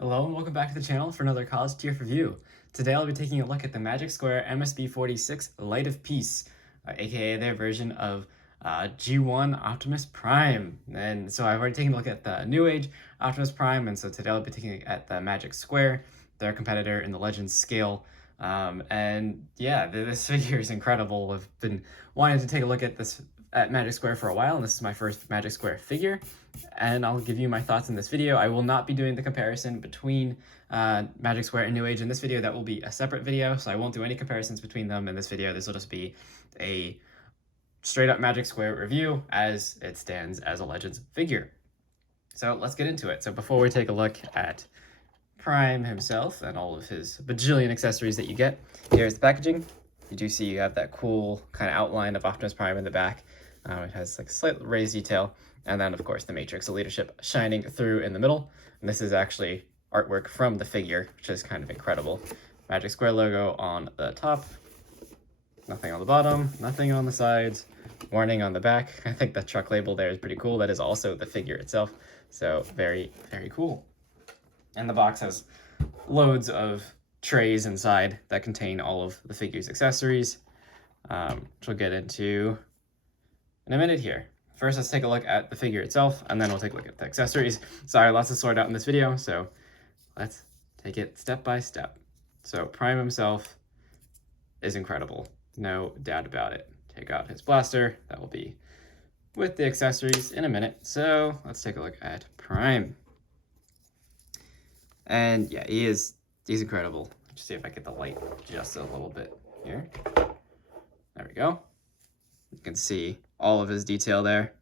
Hello and welcome back to the channel for another college TF review. Today I'll be taking a look at the Magic Square MS-B46 Light of Peace, aka their version of G1 Optimus Prime. And so I've already taken a look at the New Age Optimus Prime, and so today I'll be taking a look at the Magic Square, their competitor in the Legends scale. And yeah, this figure is incredible. I've been wanting to take a look at this at Magic Square for a while, and this is my first Magic Square figure, and I'll give you my thoughts in this video. I will not be doing the comparison between Magic Square and New Age in this video. That will be a separate video, so I won't do any comparisons between them in this video. This will just be a straight up Magic Square review as it stands as a Legends figure. So let's get into it. So before we take a look at Prime himself and all of his bajillion accessories that you get, here's the packaging. You do see you have that cool kind of outline of Optimus Prime in the back. It has like a slight raised detail, and then of course the Matrix of Leadership shining through in the middle. And this is actually artwork from the figure, which is kind of incredible. Magic Square logo on the top, nothing on the bottom, nothing on the sides, warning on the back. I think the truck label there is pretty cool. That is also the figure itself, so very, very cool. And the box has loads of trays inside that contain all of the figure's accessories, which we'll get into in a minute here. First, let's take a look at the figure itself, and then we'll take a look at the accessories. Sorry, lots to sort out in this video, so let's take it step by step. So Prime himself is incredible, no doubt about it. Take out his blaster, that will be with the accessories in a minute. So let's take a look at Prime. And yeah, he's incredible. Let's see if I get the light just a little bit here. There we go. You can see all of his detail there,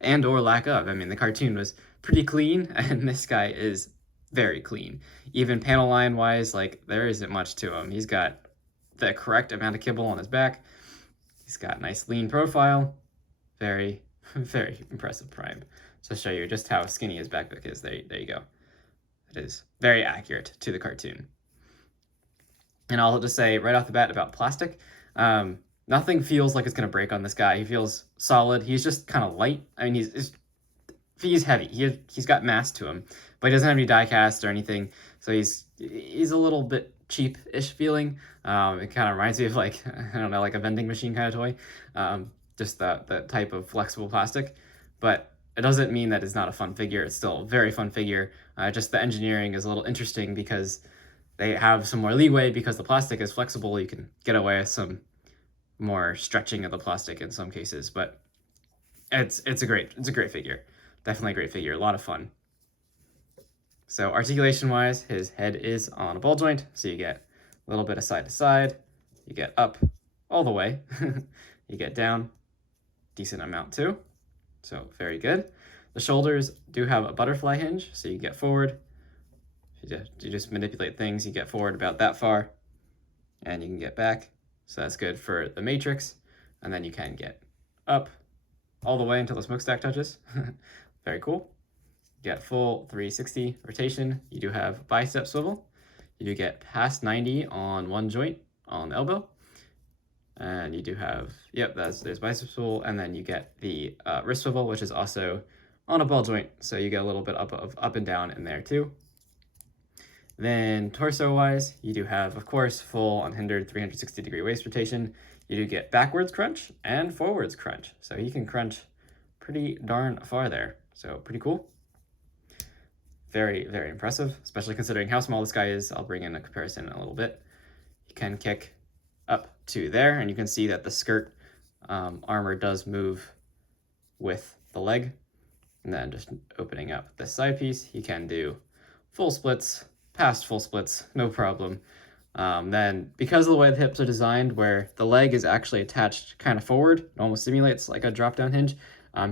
and or lack of. I mean, the cartoon was pretty clean, and this guy is very clean. Even panel line wise, like, there isn't much to him. He's got the correct amount of kibble on his back. He's got nice lean profile. Very, very impressive Prime. So I'll show you just how skinny his backpack is. There you go. It is very accurate to the cartoon. And I'll just say right off the bat about plastic, nothing feels like it's going to break on this guy. He feels solid. He's just kind of light. I mean, he's heavy. He's got mass to him, but he doesn't have any die cast or anything. So he's a little bit cheap-ish feeling. It kind of reminds me of, like, I don't know, like a vending machine kind of toy. Just that type of flexible plastic. But it doesn't mean that it's not a fun figure. It's still a very fun figure. Just the engineering is a little interesting because they have some more leeway because the plastic is flexible. You can get away with some more stretching of the plastic in some cases, but it's a great figure. Definitely a great figure. A lot of fun. So articulation wise, his head is on a ball joint, so you get a little bit of side to side. You get up all the way. You get down, decent amount too. So very good. The shoulders do have a butterfly hinge, so you get forward. You just manipulate things, you get forward about that far, and you can get back. So that's good for the Matrix. And then you can get up all the way until the smokestack touches. Very cool. You get full 360 rotation. You do have bicep swivel. You do get past 90 on one joint on the elbow. And you do have, yep, there's bicep swivel. And then you get the wrist swivel, which is also on a ball joint. So you get a little bit up and down in there too. Then torso-wise, you do have, of course, full unhindered 360-degree waist rotation. You do get backwards crunch and forwards crunch. So he can crunch pretty darn far there. So pretty cool. Very, very impressive, especially considering how small this guy is. I'll bring in a comparison in a little bit. He can kick up to there, and you can see that the skirt armor does move with the leg. And then just opening up this side piece, he can do full splits, past full splits, no problem. Then, because of the way the hips are designed, where the leg is actually attached kind of forward, it almost simulates like a drop-down hinge,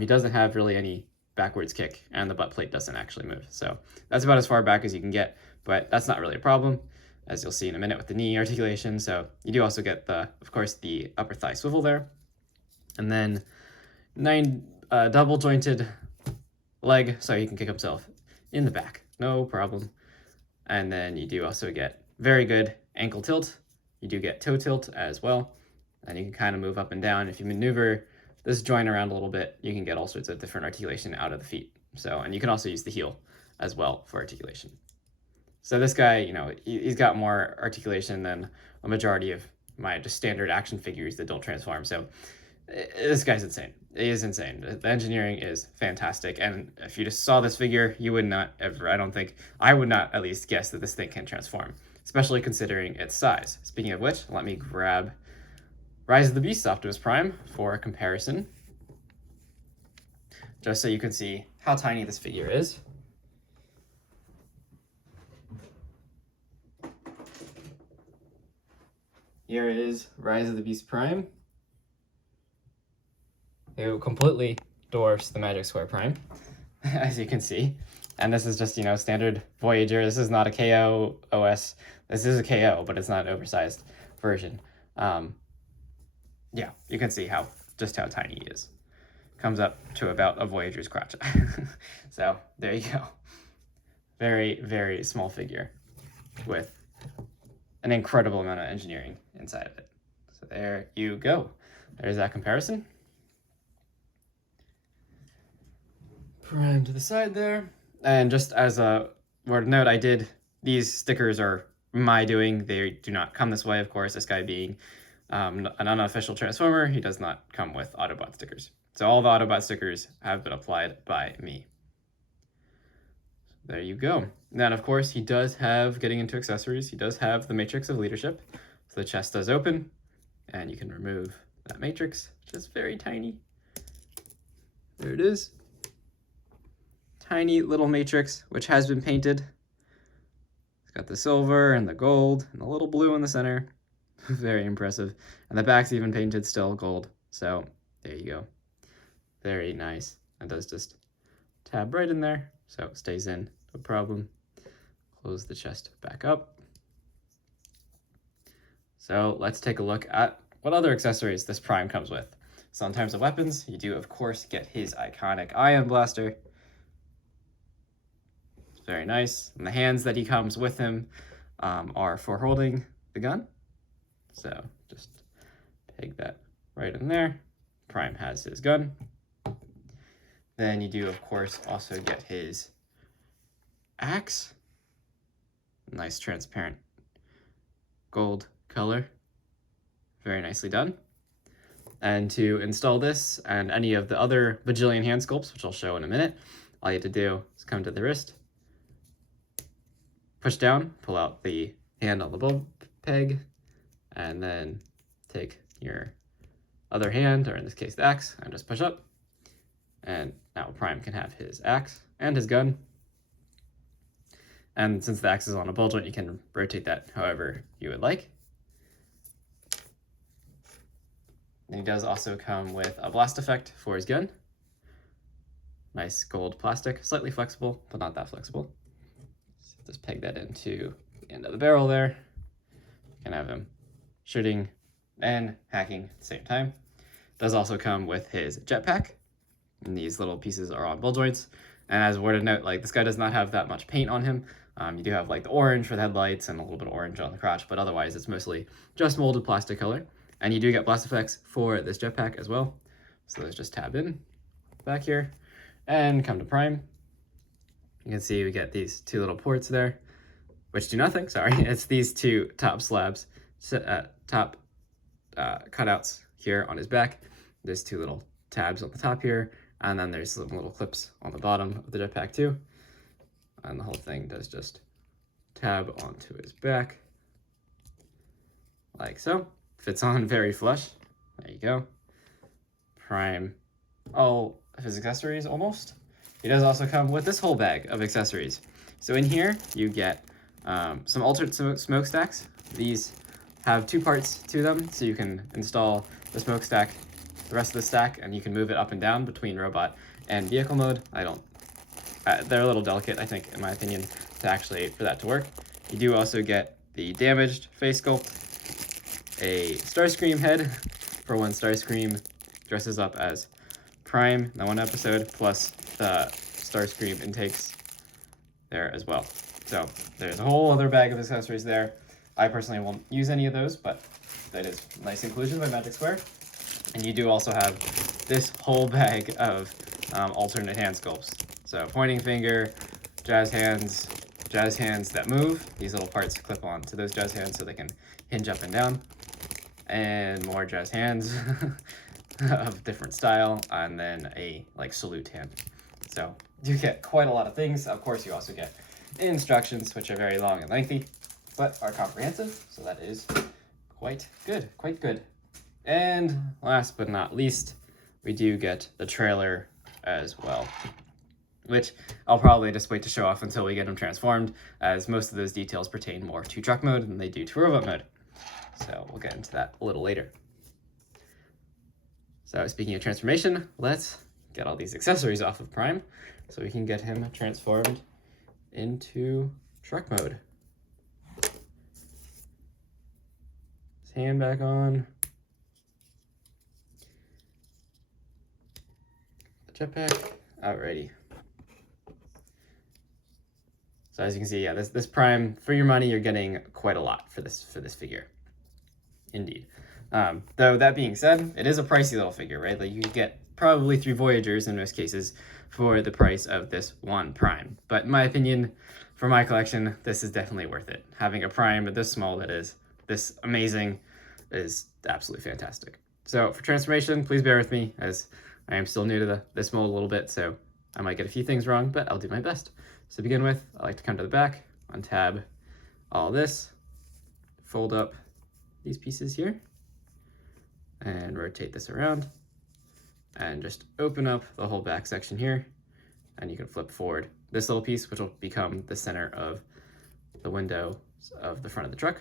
he doesn't have really any backwards kick, and the butt plate doesn't actually move. So that's about as far back as you can get, but that's not really a problem, as you'll see in a minute with the knee articulation. So you do also get, of course, the upper thigh swivel there. And then 9 double-jointed leg, so he can kick himself in the back, no problem. And then you do also get very good ankle tilt. You do get toe tilt as well. And you can kind of move up and down. If you maneuver this joint around a little bit, you can get all sorts of different articulation out of the feet. So, and you can also use the heel as well for articulation. So this guy, you know, he's got more articulation than a majority of my just standard action figures that don't transform. So this guy's insane. He is insane. The engineering is fantastic. And if you just saw this figure, you would not ever, I would not at least guess that this thing can transform, especially considering its size. Speaking of which, let me grab Rise of the Beast Optimus Prime for a comparison, just so you can see how tiny this figure is. Here is Rise of the Beast Prime, who completely dwarfs the Magic Square Prime, as you can see. And this is just, you know, standard Voyager. This is not a KO OS. This is a KO, but it's not an oversized version. Yeah, you can see just how tiny he is. Comes up to about a Voyager's crotch. So there you go. Very, very small figure with an incredible amount of engineering inside of it. So there you go. There's that comparison. Prime to the side there. And just as a word of note, these stickers are my doing. They do not come this way, of course. This guy being an unofficial Transformer, he does not come with Autobot stickers. So all the Autobot stickers have been applied by me. There you go. Then, of course, he does have, getting into accessories, he does have the Matrix of Leadership. So the chest does open, and you can remove that Matrix, which is very tiny. There it is. Tiny little Matrix, which has been painted. It's got the silver and the gold and the little blue in the center. Very impressive. And the back's even painted still gold. So there you go. Very nice. It does just tab right in there, so it stays in, no problem. Close the chest back up. So let's take a look at what other accessories this Prime comes with. So in terms of weapons, you do of course get his iconic Ion Blaster. It's very nice. And the hands that he comes with him are for holding the gun. So just peg that right in there. Prime has his gun. Then you do, of course, also get his axe. Nice transparent gold color. Very nicely done. And to install this and any of the other bajillion hand sculpts, which I'll show in a minute, all you have to do is come to the wrist, push down, pull out the hand on the bulb peg, and then take your other hand, or in this case the axe, and just push up. And now Prime can have his axe and his gun. And since the axe is on a ball joint, you can rotate that however you would like. And he does also come with a blast effect for his gun. Nice gold plastic, slightly flexible, but not that flexible. So just peg that into the end of the barrel there. You can have him shooting and hacking at the same time. Does also come with his jetpack. And these little pieces are on ball joints. And as a word of note, like, this guy does not have that much paint on him. You do have like the orange for the headlights and a little bit of orange on the crotch, but otherwise it's mostly just molded plastic color. And you do get blast effects for this jetpack as well. So let's just tab in back here and come to Prime. You can see we get these two little ports there, which do nothing, sorry. It's these two top slabs, top cutouts here on his back. There's two little tabs on the top here, and then there's some little clips on the bottom of the jetpack too. And the whole thing does just tab onto his back, like so. Fits on very flush. There you go. Prime all of his accessories almost. He does also come with this whole bag of accessories. So in here you get some altered smokestacks. These have two parts to them, so you can install the smokestack, the rest of the stack, and you can move it up and down between robot and vehicle mode. They're a little delicate, I think, in my opinion, for that to work. You do also get the damaged face sculpt, a Starscream head for when Starscream dresses up as Prime in that one episode, plus the Starscream intakes there as well. So there's a whole other bag of accessories there. I personally won't use any of those, but that is a nice inclusion by Magic Square. And you do also have this whole bag of alternate hand sculpts. So pointing finger, jazz hands that move. These little parts clip on to those jazz hands so they can hinge up and down. And more jazz hands of different style, and then a like salute hand. So you get quite a lot of things. Of course, you also get instructions, which are very long and lengthy, but are comprehensive. So that is quite good. And last but not least, we do get the trailer as well, which I'll probably just wait to show off until we get them transformed, as most of those details pertain more to truck mode than they do to robot mode. So we'll get into that a little later. So speaking of transformation, let's get all these accessories off of Prime so we can get him transformed into truck mode. His hand back on. Jetpack. Alrighty. So as you can see, yeah, this Prime, for your money, you're getting quite a lot for this figure. Indeed. Though that being said, it is a pricey little figure, right? Like you could get probably 3 Voyagers in most cases for the price of this one Prime. But in my opinion, for my collection, this is definitely worth it. Having a Prime this small that is this amazing is absolutely fantastic. So for transformation, please bear with me as I am still new to this mold a little bit, so I might get a few things wrong, but I'll do my best. So to begin with, I like to come to the back, untab all this, fold up these pieces here, and rotate this around, and just open up the whole back section here, and you can flip forward this little piece, which will become the center of the window of the front of the truck.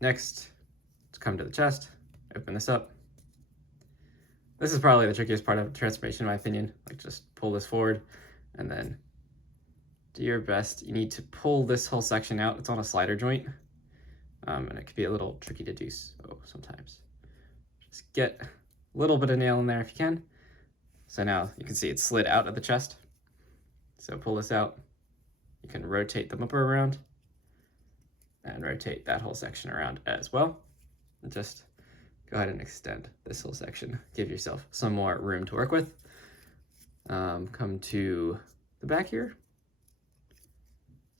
Next, let's come to the chest, open this up. This is probably the trickiest part of transformation, in my opinion. Like just pull this forward, and then do your best. You need to pull this whole section out. It's on a slider joint. And it can be a little tricky to do so sometimes. Just get a little bit of nail in there if you can. So now you can see it's slid out of the chest. So pull this out. You can rotate the bumper around and rotate that whole section around as well. And just go ahead and extend this whole section. Give yourself some more room to work with. Come to the back here.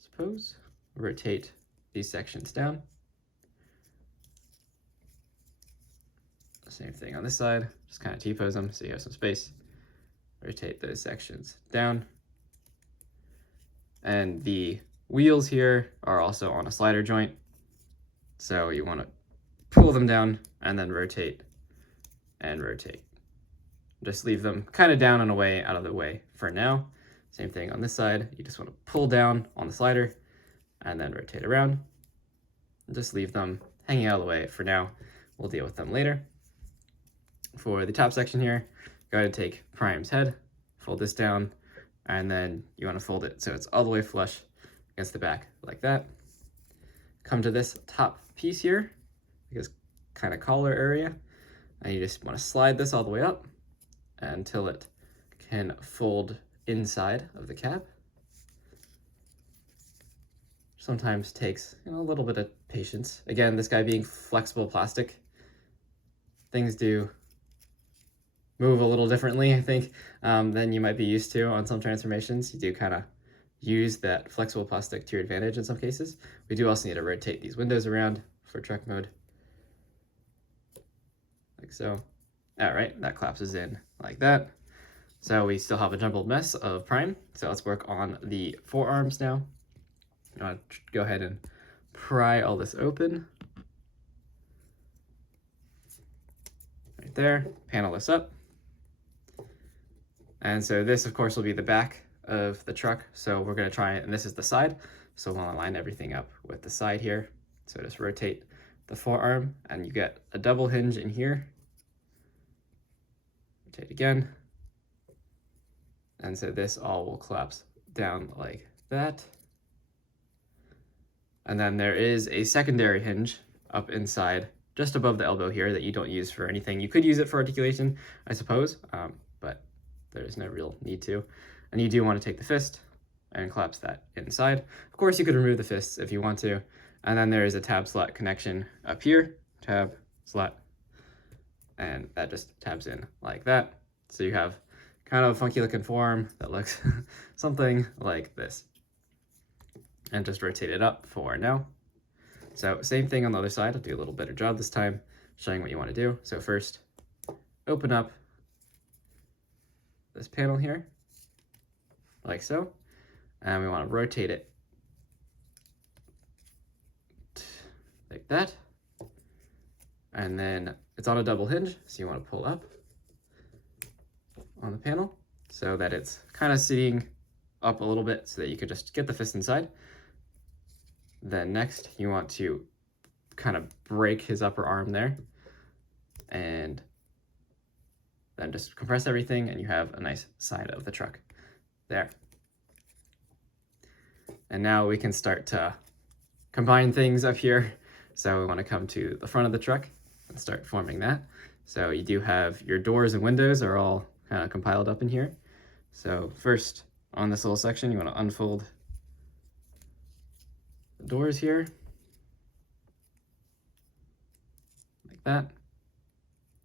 Suppose. Rotate these sections down. Same thing on this side, just kind of T-pose them so you have some space. Rotate those sections down. And the wheels here are also on a slider joint. So you want to pull them down and then rotate and rotate. Just leave them kind of down and away, out of the way for now. Same thing on this side. You just want to pull down on the slider and then rotate around. Just leave them hanging out of the way for now. We'll deal with them later. For the top section here, go ahead and take Prime's head, fold this down, and then you want to fold it so it's all the way flush against the back like that. Come to this top piece here, this kind of collar area, and you just want to slide this all the way up until it can fold inside of the cab. Sometimes takes a little bit of patience. Again, this guy being flexible plastic, things do move a little differently, I think, than you might be used to on some transformations. You do kind of use that flexible plastic to your advantage in some cases. We do also need to rotate these windows around for truck mode, like so. All right, that collapses in like that. So we still have a jumbled mess of Prime. So let's work on the forearms now. I'm gonna go ahead and pry all this open. Right there, panel this up. And so this, of course, will be the back of the truck. So we're going to try it, and this is the side. So we'll align everything up with the side here. So just rotate the forearm, and you get a double hinge in here. Rotate again. And so this all will collapse down like that. And then there is a secondary hinge up inside, just above the elbow here, that you don't use for anything. You could use it for articulation, I suppose, but there's no real need to. And you do want to take the fist and collapse that inside. Of course, you could remove the fists if you want to. And then there is a tab slot connection up here, tab slot, and that just tabs in like that. So you have kind of funky looking form that looks something like this. And just rotate it up for now. So same thing on the other side. I'll do a little better job this time showing what you want to do. So first, open up this panel here, like so, and we want to rotate it like that. And then it's on a double hinge, so you want to pull up on the panel so that it's kind of sitting up a little bit so that you could just get the fist inside. Then next, you want to kind of break his upper arm there, and then just compress everything, and you have a nice side of the truck there. And now we can start to combine things up here. So we want to come to the front of the truck and start forming that. So you do have your doors and windows are all kind of compiled up in here. So first, on this little section, you want to unfold the doors here, like that.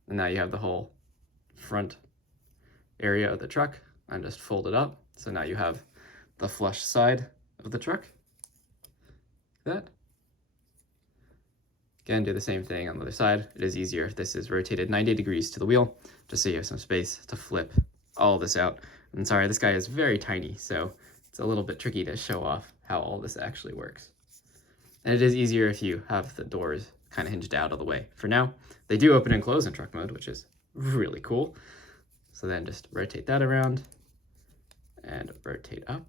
And now you have the whole front area of the truck and just fold it up. So now you have the flush side of the truck, like that. Again, do the same thing on the other side. It is easier if this is rotated 90 degrees to the wheel, just so you have some space to flip all this out. And sorry, this guy is very tiny, so it's a little bit tricky to show off how all this actually works. And it is easier if you have the doors kind of hinged out of the way. For now, they do open and close in truck mode, which is really cool. So then just rotate that around and rotate up.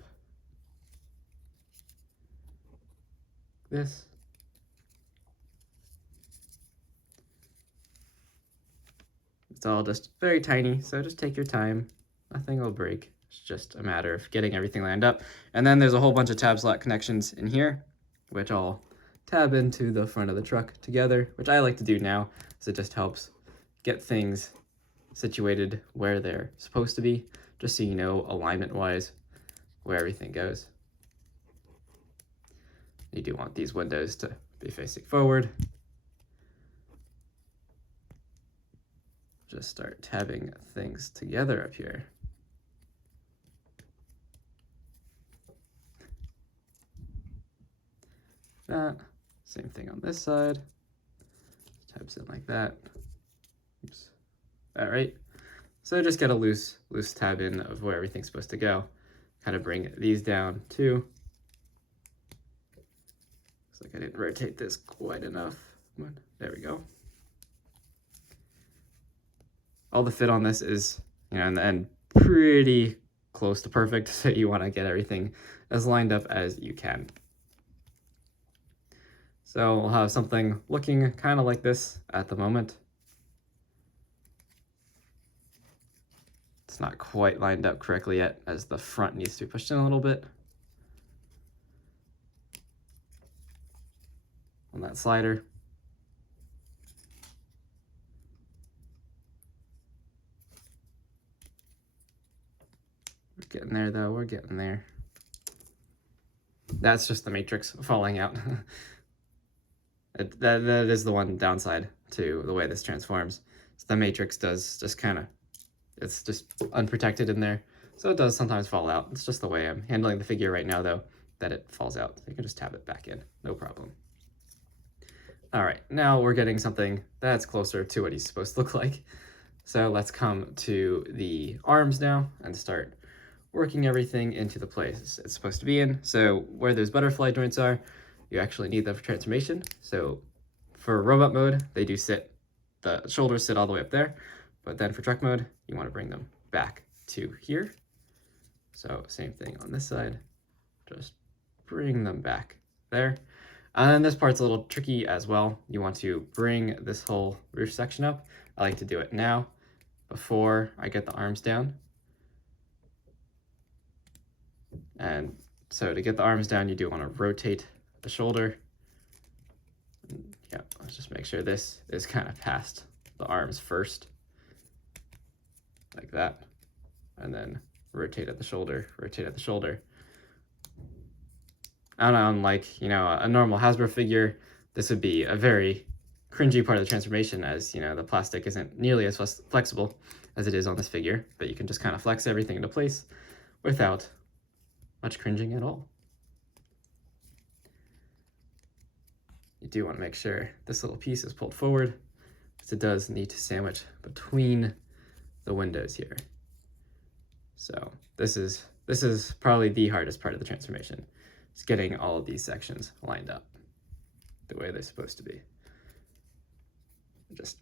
This. It's all just very tiny, so just take your time. Nothing will break. It's just a matter of getting everything lined up. And then there's a whole bunch of tab slot connections in here, which all tab into the front of the truck together, which I like to do now, so it just helps get things situated where they're supposed to be, just so you know alignment-wise where everything goes. You do want these windows to be facing forward. Just start tabbing things together up here. That. Same thing on this side. Tabs in like that. Oops. All right. So just get a loose tab in of where everything's supposed to go. Kind of bring these down too. Looks like I didn't rotate this quite enough. There we go. All the fit on this is, in the end, pretty close to perfect, so you want to get everything as lined up as you can. So we'll have something looking kind of like this at the moment. It's not quite lined up correctly yet, as the front needs to be pushed in a little bit on that slider. We're getting there though, we're getting there. That's just the matrix falling out. That is the one downside to the way this transforms. So the matrix does just kind of, it's just unprotected in there. So it does sometimes fall out. It's just the way I'm handling the figure right now though, that it falls out. So you can just tab it back in, no problem. All right, now we're getting something that's closer to what he's supposed to look like. So let's come to the arms now and start working everything into the place it's supposed to be in. So where those butterfly joints are, you actually need them for transformation. So for robot mode, they do sit, the shoulders sit all the way up there, but then for truck mode, you want to bring them back to here. So same thing on this side, just bring them back there. And then this part's a little tricky as well. You want to bring this whole roof section up. I like to do it now before I get the arms down. And so to get the arms down, you do want to rotate the shoulder. Yeah, let's just make sure this is kind of past the arms first, like that. And then rotate at the shoulder, rotate at the shoulder. And unlike, a normal Hasbro figure, this would be a very cringy part of the transformation, as, the plastic isn't nearly as flexible as it is on this figure, but you can just kind of flex everything into place without much cringing at all. You do want to make sure this little piece is pulled forward, because it does need to sandwich between the windows here. So this is probably the hardest part of the transformation. It's getting all of these sections lined up the way they're supposed to be. Just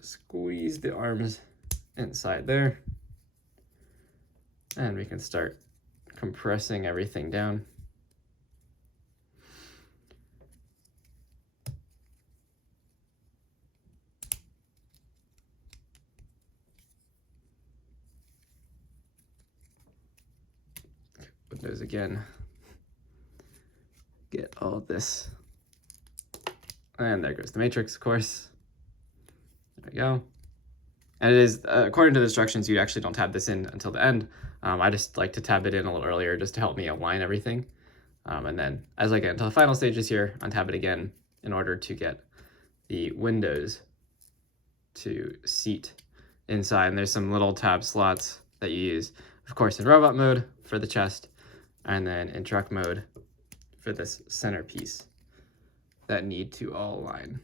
squeeze the arms inside there, and we can start compressing everything down. Windows again. Get all this. And there goes the matrix, of course. There we go. And it is, according to the instructions, you actually don't tab this in until the end. I just like to tab it in a little earlier just to help me align everything. And then as I get into the final stages here, untab it again in order to get the windows to seat inside. And there's some little tab slots that you use, of course, in robot mode for the chest, and then in truck mode for this centerpiece that need to all align.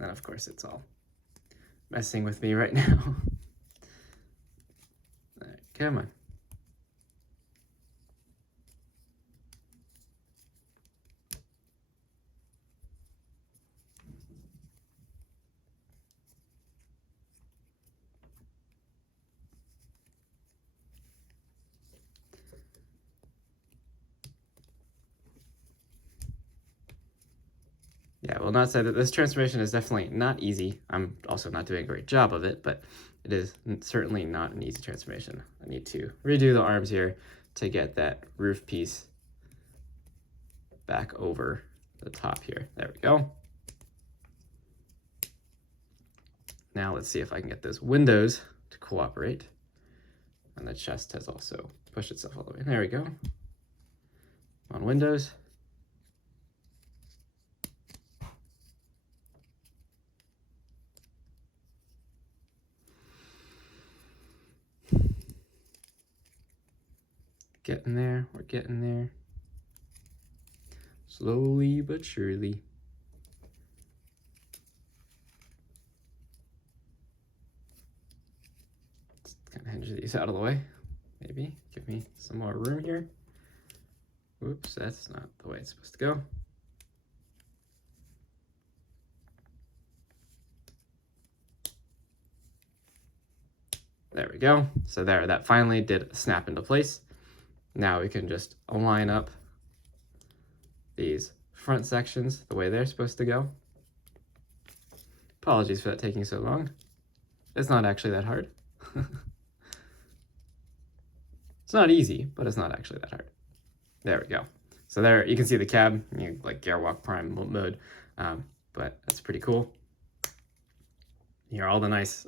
And of course it's all messing with me right now. All right, come on. Yeah, I will not say that this transformation is definitely not easy. I'm also not doing a great job of it, but it is certainly not an easy transformation. I need to redo the arms here to get that roof piece back over the top here. There we go. Now let's see if I can get those windows to cooperate. And the chest has also pushed itself all the way. There we go. On windows. Getting there, we're getting there. Slowly but surely. Let's kind of hinge these out of the way. Maybe give me some more room here. Whoops, that's not the way it's supposed to go. There we go. So there, that finally did snap into place. Now we can just align up these front sections the way they're supposed to go. Apologies for that taking so long. It's not actually that hard. It's not easy, but it's not actually that hard. There we go. So there you can see the cab, like Gearwalk Prime mode, but that's pretty cool. Here are all the nice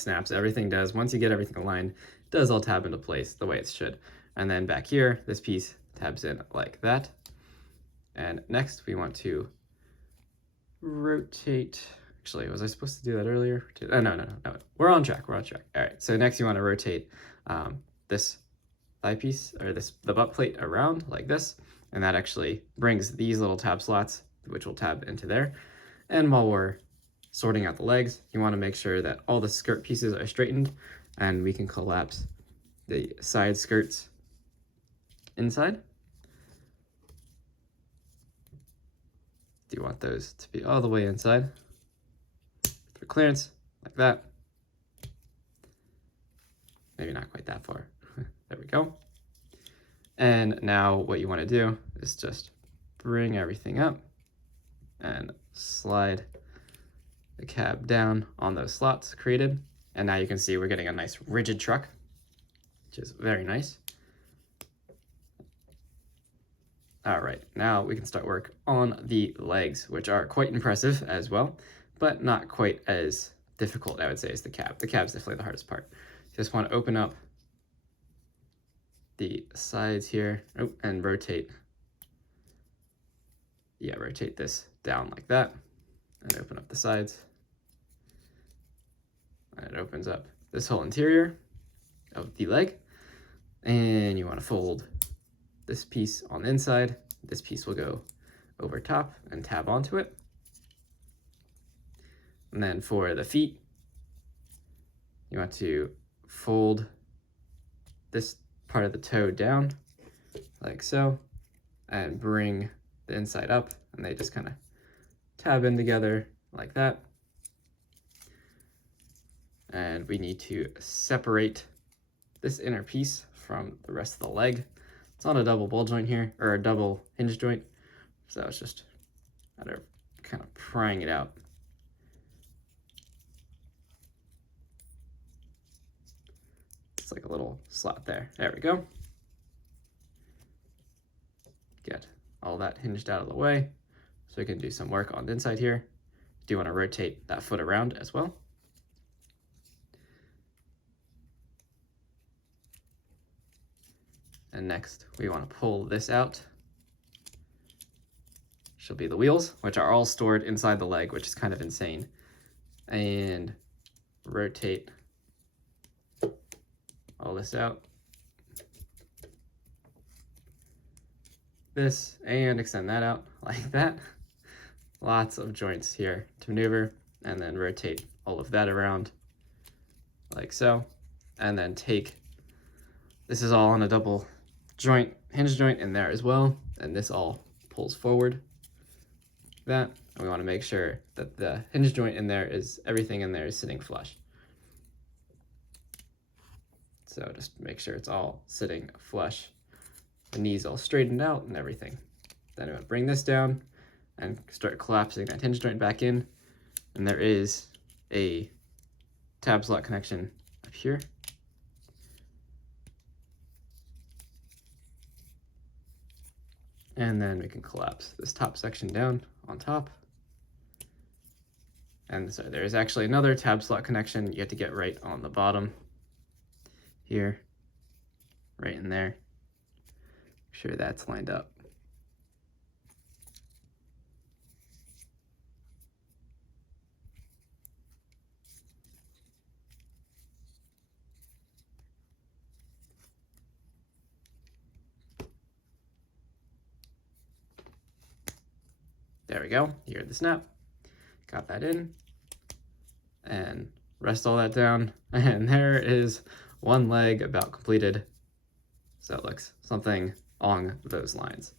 snaps. Everything does, once you get everything aligned, it does all tab into place the way it should. And then back here, this piece tabs in like that. And next we want to rotate. Actually, was I supposed to do that earlier? Oh, no. We're on track, All right, so next you want to rotate this thigh piece, or the butt plate around like this. And that actually brings these little tab slots, which will tab into there. And while we're sorting out the legs, you want to make sure that all the skirt pieces are straightened, and we can collapse the side skirts inside. Do you want those to be all the way inside for clearance, like that? Maybe not quite that far. There we go. And now what you want to do is just bring everything up and slide the cab down on those slots created. And now you can see we're getting a nice rigid truck, which is very nice. All right, now we can start work on the legs, which are quite impressive as well, but not quite as difficult, I would say, as the cab. The cab's definitely the hardest part. You just want to open up the sides here. Oh, and rotate. Yeah, rotate this down like that and open up the sides. And it opens up this whole interior of the leg. And you want to fold this piece on the inside. This piece will go over top and tab onto it. And then for the feet, you want to fold this part of the toe down like so and bring the inside up, and they just kind of tab in together like that. And we need to separate this inner piece from the rest of the leg. It's on a double ball joint here, or a double hinge joint, so it's just kind of prying it out. It's like a little slot there. There we go. Get all that hinged out of the way so we can do some work on the inside here. Do want to rotate that foot around as well. And next we want to pull this out. Should be the wheels, which are all stored inside the leg, which is kind of insane. And rotate all this out. This, and extend that out like that. Lots of joints here to maneuver, and then rotate all of that around like so. And then this is all on a double joint, hinge joint in there as well, and this all pulls forward that, and we want to make sure that the hinge joint in there everything in there is sitting flush. So just make sure it's all sitting flush, the knees all straightened out and everything. Then I'm going to bring this down and start collapsing that hinge joint back in, and there is a tab slot connection up here. And then we can collapse this top section down on top. And so there's actually another tab slot connection you have to get right on the bottom here, right in there. Make sure that's lined up. There we go, you heard the snap. Got that in, and rest all that down, and there is one leg about completed. So it looks something along those lines.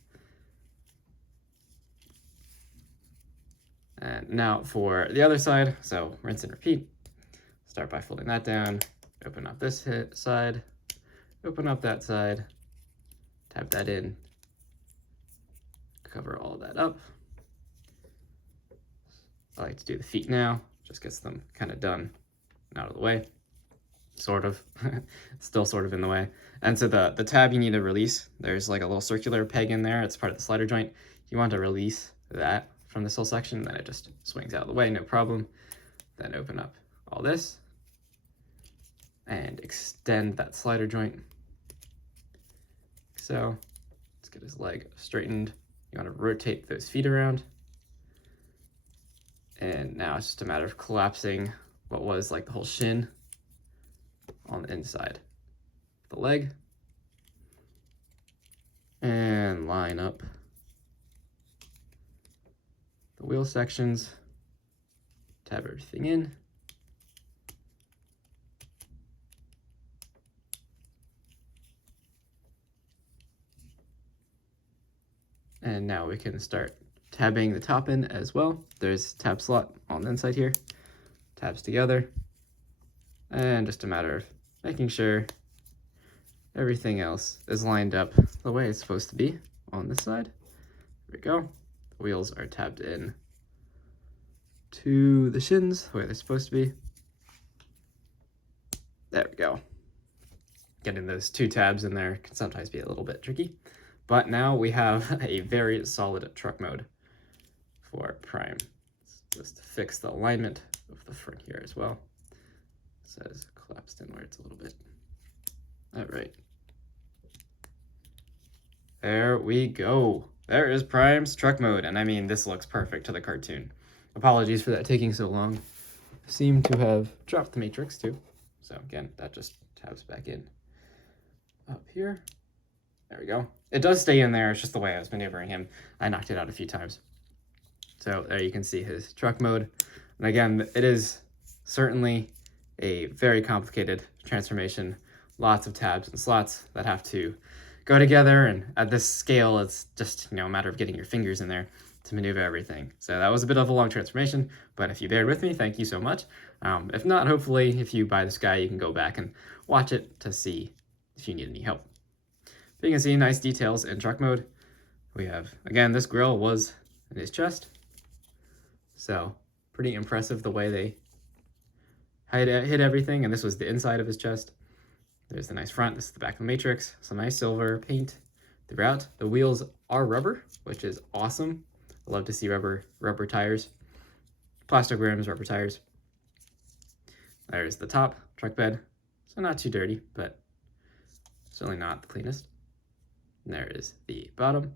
And now for the other side, so rinse and repeat. Start by folding that down, open up this side, open up that side, tab that in, cover all that up. I like to do the feet now, just gets them kind of done and out of the way, sort of, still sort of in the way. And so the tab you need to release, there's like a little circular peg in there, it's part of the slider joint. You want to release that from this whole section, then it just swings out of the way, no problem. Then open up all this and extend that slider joint. So let's get his leg straightened. You want to rotate those feet around. And now it's just a matter of collapsing what was like the whole shin on the inside of the leg. And line up the wheel sections, tab everything in. And now we can start tabbing the top in as well. There's tab slot on the inside here, tabs together, and just a matter of making sure everything else is lined up the way it's supposed to be on this side. There we go. The wheels are tabbed in to the shins the way they're supposed to be. There we go. Getting those two tabs in there can sometimes be a little bit tricky, but now we have a very solid truck mode for Prime. Let's just fix the alignment of the front here as well. It says collapsed inwards a little bit. All right. There we go. There is Prime's truck mode, and I mean, this looks perfect to the cartoon. Apologies for that taking so long. Seem to have dropped the matrix too. So again, that just tabs back in up here. There we go. It does stay in there, it's just the way I was maneuvering him. I knocked it out a few times. So there you can see his truck mode. And again, it is certainly a very complicated transformation. Lots of tabs and slots that have to go together, and at this scale, it's just, you know, a matter of getting your fingers in there to maneuver everything. So that was a bit of a long transformation, but if you bared with me, thank you so much. If not, hopefully, if you buy this guy, you can go back and watch it to see if you need any help. But you can see nice details in truck mode. We have, again, this grill was in his chest. So pretty impressive the way they hid everything, and this was the inside of his chest. There's the nice front, this is the back of the matrix, some nice silver paint throughout. The wheels are rubber, which is awesome. I love to see rubber tires. Plastic rims, rubber tires. There's the top, truck bed. So not too dirty, but certainly not the cleanest. And there is the bottom.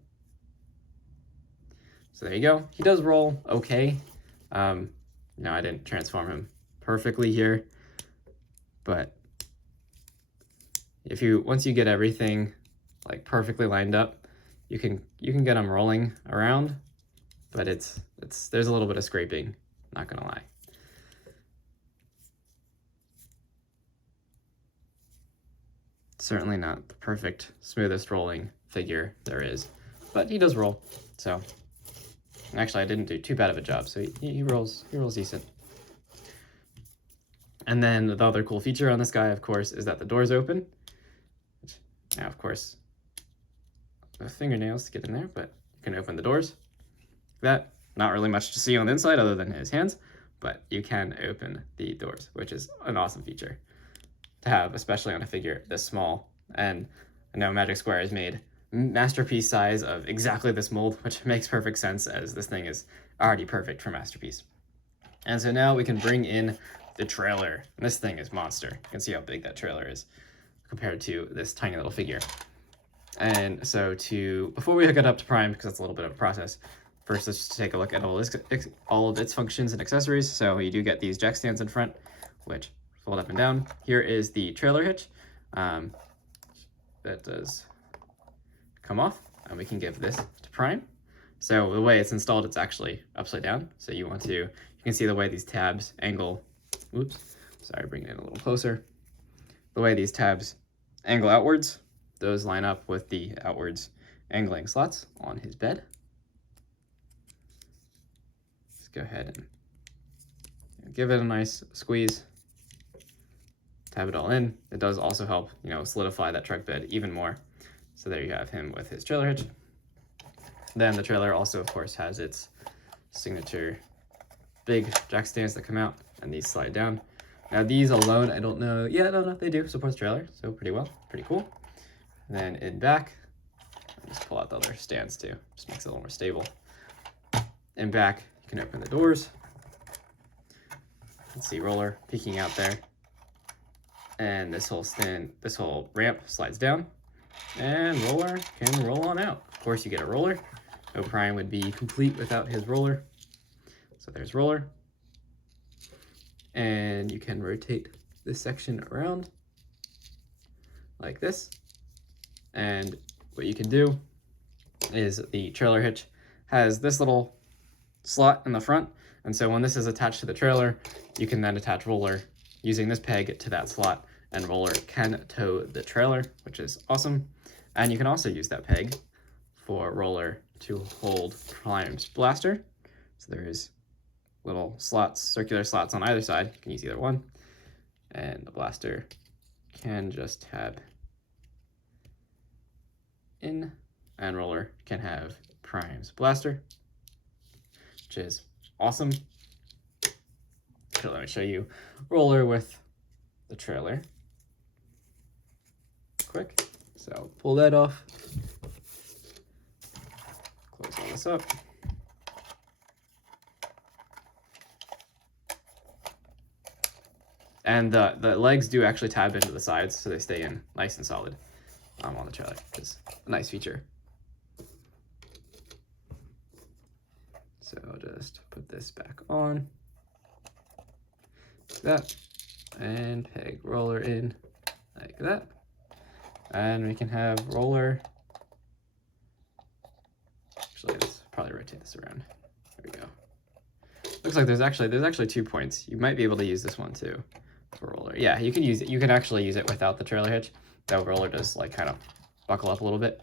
So there you go. He does roll okay. No, I didn't transform him perfectly here, but once you get everything like perfectly lined up, you can get them rolling around, but there's a little bit of scraping, not gonna lie. Certainly not the perfect, smoothest rolling figure there is, but he does roll. So actually, I didn't do too bad of a job, so he rolls decent. And then the other cool feature on this guy, of course, is that the doors open. Now, of course, fingernails to get in there, but you can open the doors. That, not really much to see on the inside other than his hands, but you can open the doors, which is an awesome feature to have, especially on a figure this small. And I know Magic Square has made masterpiece size of exactly this mold, which makes perfect sense as this thing is already perfect for Masterpiece. And so now we can bring in the trailer. And this thing is monster. You can see how big that trailer is compared to this tiny little figure. And so before we hook it up to Prime, because that's a little bit of a process, first let's just take a look at all of its functions and accessories. So you do get these jack stands in front, which fold up and down. Here is the trailer hitch. That does come off, and we can give this to Prime. So the way it's installed, it's actually upside down. So you can see the way these tabs angle. Oops, sorry, bring it in a little closer. The way these tabs angle outwards, those line up with the outwards angling slots on his bed. Let's go ahead and give it a nice squeeze. Tab it all in. It does also help, solidify that truck bed even more. So there you have him with his trailer hitch. Then the trailer also, of course, has its signature big jack stands that come out, and these slide down. Now these alone, I don't know. Yeah, no, they do support the trailer, so pretty well, pretty cool. And then in back, just pull out the other stands too. Just makes it a little more stable. In back, you can open the doors. Let's see, roller peeking out there. And this whole ramp slides down, and roller can roll on out. Of course, you get a roller. No Prime would be complete without his roller. So there's roller. And you can rotate this section around like this. And what you can do is the trailer hitch has this little slot in the front. And so when this is attached to the trailer, you can then attach roller using this peg to that slot, and roller can tow the trailer, which is awesome. And you can also use that peg for roller to hold Prime's blaster. So there's little slots, circular slots on either side. You can use either one. And the blaster can just tab in, and roller can have Prime's blaster, which is awesome. So let me show you roller with the trailer quick. So pull that off, close all this up. And the legs do actually tab into the sides, so they stay in nice and solid on the trailer, which is a nice feature. So I'll just put this back on, like that, and peg roller in like that. And we can have roller, actually let's probably rotate this around. There we go. Looks like there's actually 2 points. You might be able to use this one too for roller. Yeah, you can use it. You can actually use it without the trailer hitch. That roller does like kind of buckle up a little bit,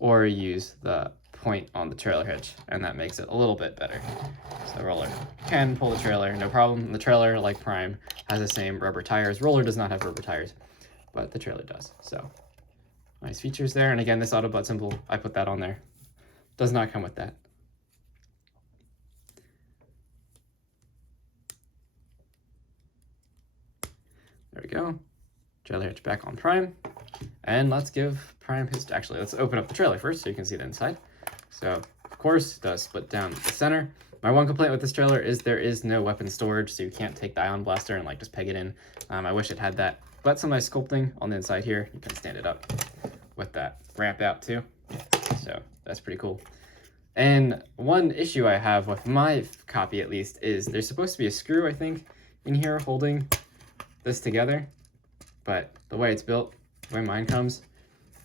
or use the point on the trailer hitch, and that makes it a little bit better. So the roller can pull the trailer, no problem. The trailer, like Prime, has the same rubber tires. Roller does not have rubber tires, but the trailer does. So nice features there. And again, this auto butt symbol, I put that on there. Does not come with that. There we go. Trailer hitch back on Prime. And let's give Prime his, actually, let's open up the trailer first so you can see the inside. So, of course, it does split down the center. My one complaint with this trailer is there is no weapon storage, so you can't take the Ion Blaster and like just peg it in. I wish it had that, but some nice sculpting on the inside here. You can stand it up with that ramp out too. So that's pretty cool. And one issue I have with my copy, at least, is there's supposed to be a screw, I think, in here holding this together. But the way it's built, the way mine comes,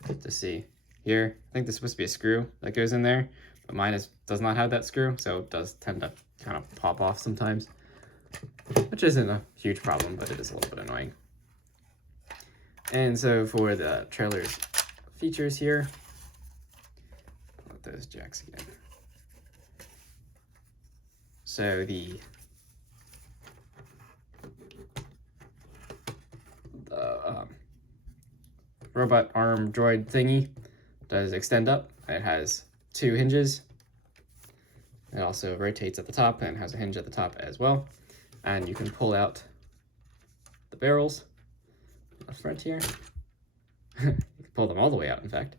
to see here, I think there's supposed to be a screw that goes in there, but mine does not have that screw, so it does tend to kind of pop off sometimes, which isn't a huge problem, but it is a little bit annoying. And so for the trailer's features here, let those jacks again. So the robot arm droid thingy does extend up. It has 2 hinges. It also rotates at the top and has a hinge at the top as well. And you can pull out the barrels on the front here. You can pull them all the way out, in fact.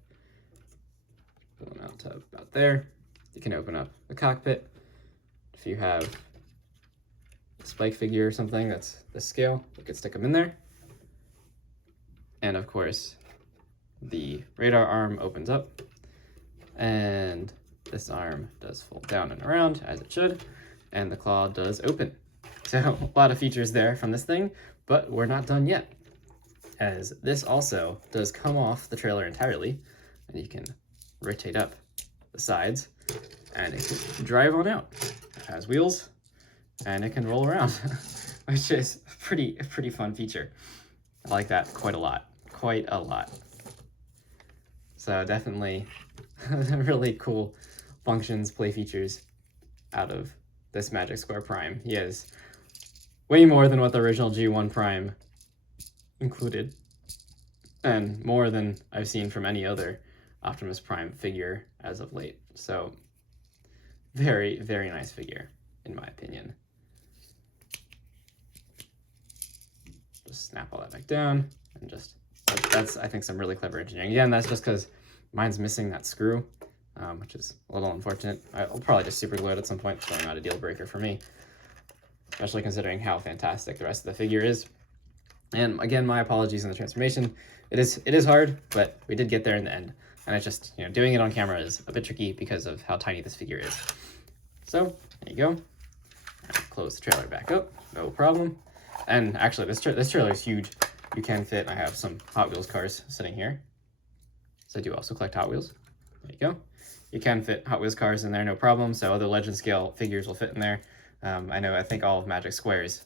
Pull them out to about there. You can open up the cockpit. If you have a spike figure or something that's this scale, you could stick them in there. And of course, the radar arm opens up, and this arm does fold down and around as it should, and the claw does open. So a lot of features there from this thing, but we're not done yet, as this also does come off the trailer entirely, and you can rotate up the sides, and it can drive on out. It has wheels, and it can roll around, which is a pretty fun feature. I like that quite a lot. So definitely really cool functions, play features out of this Magic Square Prime. He has way more than what the original G1 Prime included, and more than I've seen from any other Optimus Prime figure as of late. So very, very nice figure, in my opinion. Just snap all that back down, and just, that's, I think, some really clever engineering. Again, that's just because mine's missing that screw, which is a little unfortunate. I'll probably just super glue it at some point, so not a deal breaker for me, especially considering how fantastic the rest of the figure is. And again, my apologies on the transformation. It is hard, but we did get there in the end. And it's just, doing it on camera is a bit tricky because of how tiny this figure is. So there you go. Close the trailer back up, no problem. And actually, this trailer is huge. You can fit, I have some Hot Wheels cars sitting here. So I do also collect Hot Wheels. There you go. You can fit Hot Wheels cars in there, no problem. So other Legend scale figures will fit in there. I think all of Magic Square's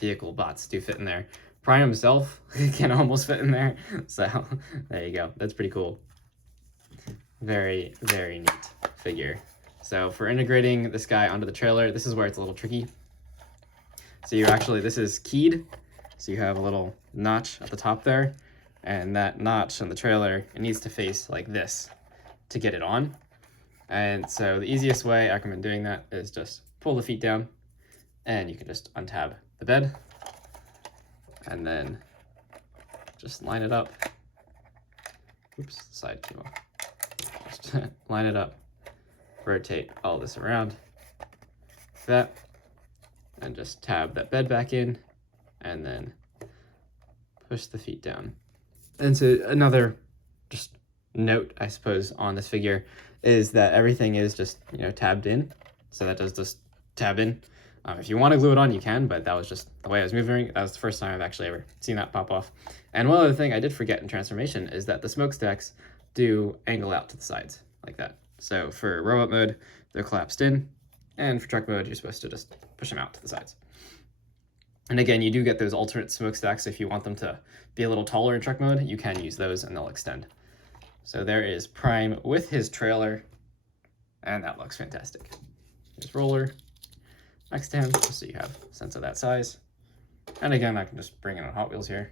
vehicle bots do fit in there. Prime himself can almost fit in there. So there you go. That's pretty cool. Very, very neat figure. So for integrating this guy onto the trailer, this is where it's a little tricky. So this is keyed. So you have a little notch at the top there, and that notch on the trailer, it needs to face like this to get it on. And so the easiest way I recommend doing that is just pull the feet down, and you can just untab the bed, and then just line it up. Oops, the side came off. Just line it up, rotate all this around, like that, and just tab that bed back in, and then push the feet down. And so another just note, I suppose, on this figure is that everything is just, tabbed in. So that does just tab in. If you want to glue it on, you can, but that was just the way I was moving. That was the first time I've actually ever seen that pop off. And one other thing I did forget in transformation is that the smokestacks do angle out to the sides like that. So for robot mode, they're collapsed in, and for truck mode, you're supposed to just push them out to the sides. And again, you do get those alternate smokestacks. So if you want them to be a little taller in truck mode, you can use those and they'll extend. So there is Prime with his trailer, and that looks fantastic. Here's Roller next to him, just so you have a sense of that size. And again, I can just bring it on Hot Wheels here.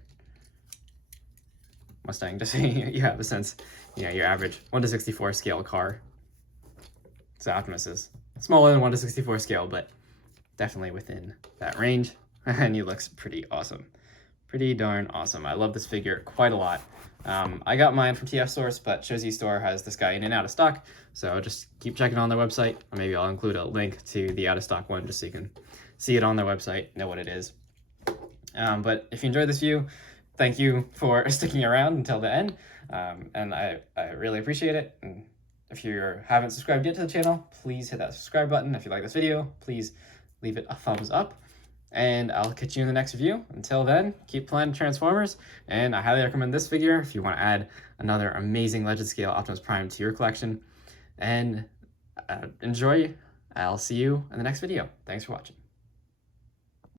Mustang, just so you have a sense, your average 1:64 scale car. So Optimus is smaller than 1:64 scale, but definitely within that range. And he looks pretty awesome. Pretty darn awesome. I love this figure quite a lot. I got mine from TF Source, but Shozi Store has this guy in and out of stock, so just keep checking on their website. Or maybe I'll include a link to the out of stock one just so you can see it on their website, know what it is. But if you enjoyed this view, thank you for sticking around until the end, and I really appreciate it. And if you haven't subscribed yet to the channel, please hit that subscribe button. If you like this video, please leave it a thumbs up. And I'll catch you in the next review. Until then, keep playing Transformers, and I highly recommend this figure if you want to add another amazing Legend Scale Optimus Prime to your collection. And enjoy. I'll see you in the next video. Thanks for watching.